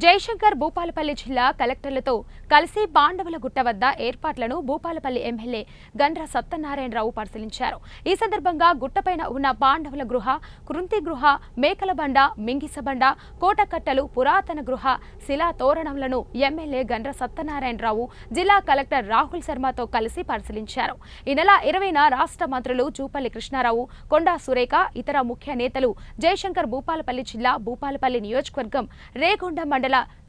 జయశంకర్ భూపాలపల్లి జిల్లా కలెక్టర్లతో కలిసి పాండవుల గుట్ట వద్ద ఏర్పాట్లను భూపాలపల్లి ఎమ్మెల్యే గండ్ర సత్యనారాయణరావు పరిశీలించారు. ఈ సందర్భంగా గుట్టపైన ఉన్న పాండవుల గృహ, కృంతి గృహ, మేకల బండ, మింగిసబండ, కోటకట్టలు, పురాతన గృహ, శిలా తోరణంలను ఎమ్మెల్యే గండ్ర సత్యనారాయణరావు జిల్లా కలెక్టర్ రాహుల్ శర్మతో కలిసి పరిశీలించారు. ఈ నెల 20న రాష్ట్ర మంత్రులు జూపల్లి కృష్ణారావు, కొండా సురేఖ, ఇతర ముఖ్య నేతలు జయశంకర్ భూపాలపల్లి జిల్లా భూపాలపల్లి నియోజకవర్గం రేగొండ మండల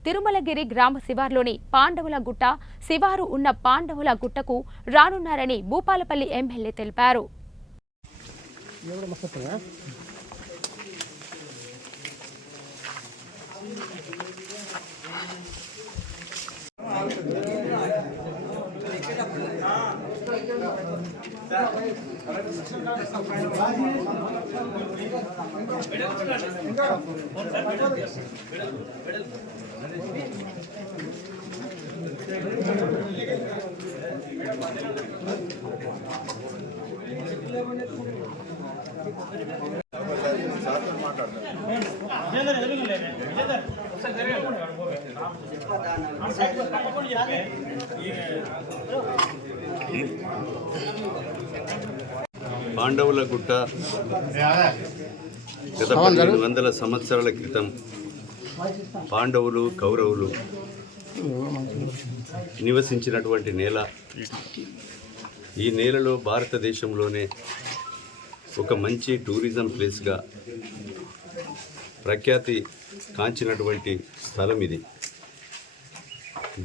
తిరుమలగిరి గ్రామ శివార్లోని పాండవుల గుట్ట శివారు ఉన్న పాండవుల గుట్టకు రానున్నారని భూపాలపల్లి ఎమ్మెల్యే తెలిపారు. పాండవుల గుట్ట గత 1500 సంవత్సరాల క్రితం పాండవులు కౌరవులు నివసించినటువంటి నేల. ఈ నేలలో భారతదేశంలోనే ఒక మంచి టూరిజం ప్లేస్గా ప్రఖ్యాతి కాంచినటువంటి స్థలం ఇది.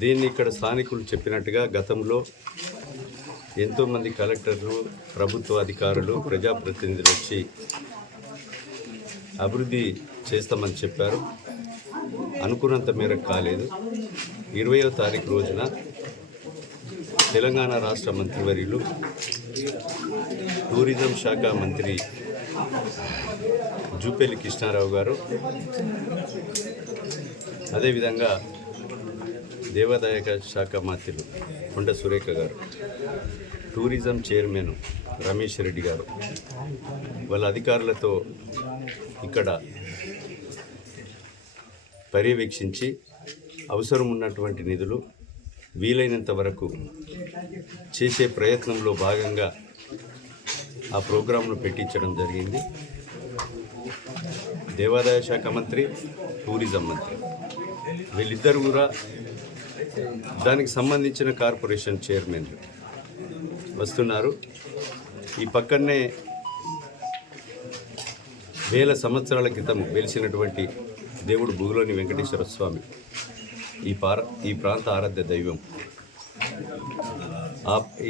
దీన్ని ఇక్కడ స్థానికులు చెప్పినట్టుగా గతంలో ఎంతోమంది కలెక్టర్లు, ప్రభుత్వ అధికారులు, ప్రజాప్రతినిధులు వచ్చి అభివృద్ధి చేస్తామని చెప్పారు. అనుకున్నంత మేరకు కాలేదు. 20వ తారీఖు రోజున తెలంగాణ రాష్ట్ర మంత్రివర్యులు, టూరిజం శాఖ మంత్రి జూపల్లి కృష్ణారావు గారు, అదేవిధంగా దేవాదాయ శాఖ మంత్రులు కొండా సురేఖ గారు, టూరిజం చైర్మన్ రమేష్ రెడ్డి గారు వాళ్ళ అధికారులతో ఇక్కడ పర్యవేక్షించి అవసరం ఉన్నటువంటి నిధులు వీలైనంత వరకు చేసే ప్రయత్నంలో భాగంగా ఆ ప్రోగ్రాంను పెట్టించడం జరిగింది. దేవాదాయ శాఖ మంత్రి, టూరిజం మంత్రి వీళ్ళిద్దరు కూడా దానికి సంబంధించిన కార్పొరేషన్ చైర్మన్లు వస్తున్నారు. ఈ పక్కనే వేల సంవత్సరాల క్రితం వెలిసినటువంటి దేవుడు భూలోని వెంకటేశ్వర స్వామి ఈ ప్రాంత ఆరాధ్య దైవం.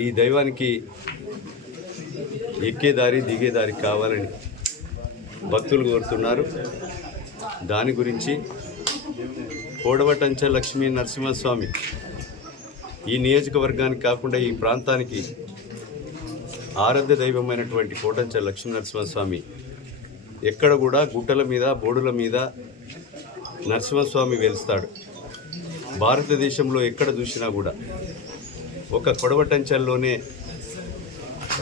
ఈ దైవానికి ఎక్కేదారి దిగేదారి కావాలని భక్తులు కోరుతున్నారు. దాని గురించి కోడవటంచ లక్ష్మీ నరసింహస్వామి ఈ నియోజకవర్గానికి కాకుండా ఈ ప్రాంతానికి ఆరాధ్య దైవమైనటువంటి కోటంచ లక్ష్మీ నరసింహస్వామి ఎక్కడ కూడా గుట్టల మీద, బోడుల మీద నరసింహస్వామి వెలుస్తాడు. భారతదేశంలో ఎక్కడ చూసినా కూడా ఒక కొడవటంచల్లోనే,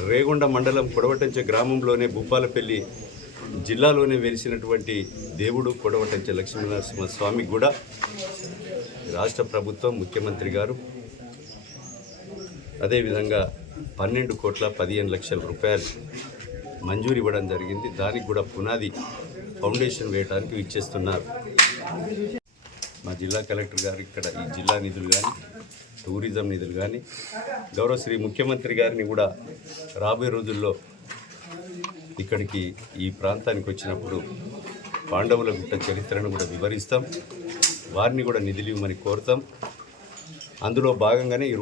రేగొండ మండలం కొడవటంచ గ్రామంలోనే, భూపాలపల్లి జిల్లాలోనే వెలిసినటువంటి దేవుడు కొడవటంచ లక్ష్మీనరసింహస్వామి కూడా రాష్ట్ర ప్రభుత్వం, ముఖ్యమంత్రి గారు అదేవిధంగా 12,15,00,000 రూపాయలు మంజూరు ఇవ్వడం జరిగింది. దానికి కూడా పునాది ఫౌండేషన్ వేయడానికి ఇచ్చేస్తున్నారు. మా జిల్లా కలెక్టర్ గారు ఇక్కడ ఈ జిల్లా నిధులు కానీ, టూరిజం నిధులు కానీ, గౌరవ శ్రీ ముఖ్యమంత్రి గారిని కూడా రాబోయే రోజుల్లో ఇక్కడికి ఈ ప్రాంతానికి వచ్చినప్పుడు పాండవుల గుట్ట చరిత్రను కూడా వివరిస్తాం. వారిని కూడా నిధులు ఇవ్వమని కోరుతాం. అందులో భాగంగానే